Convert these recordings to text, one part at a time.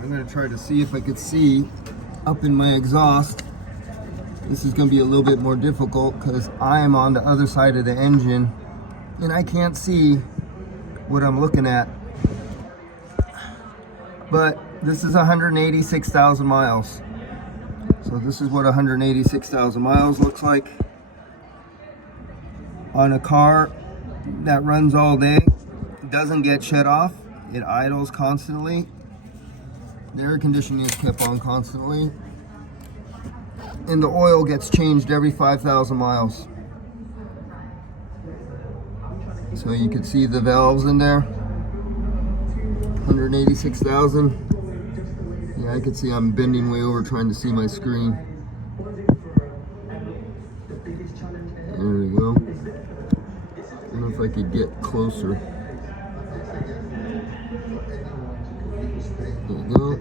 I'm gonna try to see if I could see up in my exhaust. This is gonna be a little bit more difficult because I am on the other side of the engine and I can't see what I'm looking at. But this is 186,000 miles. So this is what 186,000 miles looks like on a car that runs all day. It doesn't get shut off. It idles constantly. The air conditioning is kept on constantly. And the oil gets changed every 5,000 miles. So you can see the valves in there. 186,000. Yeah, I can see I'm bending way over trying to see my screen. There we go. I don't know if I could get closer. There we go.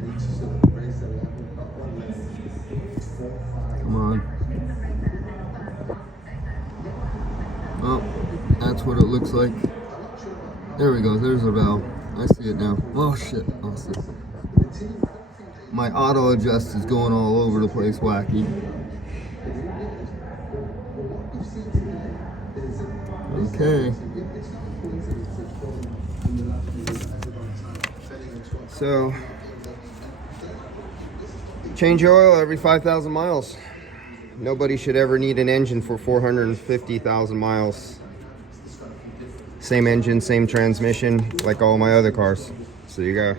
Come on. Oh, that's what it looks like. There we go, there's a valve. I see it now. Oh shit, awesome. My auto adjust is going all over the place, wacky. Okay. So, change your oil every 5,000 miles. Nobody should ever need an engine for 450,000 miles. Same engine, same transmission, like all my other cars. So you go.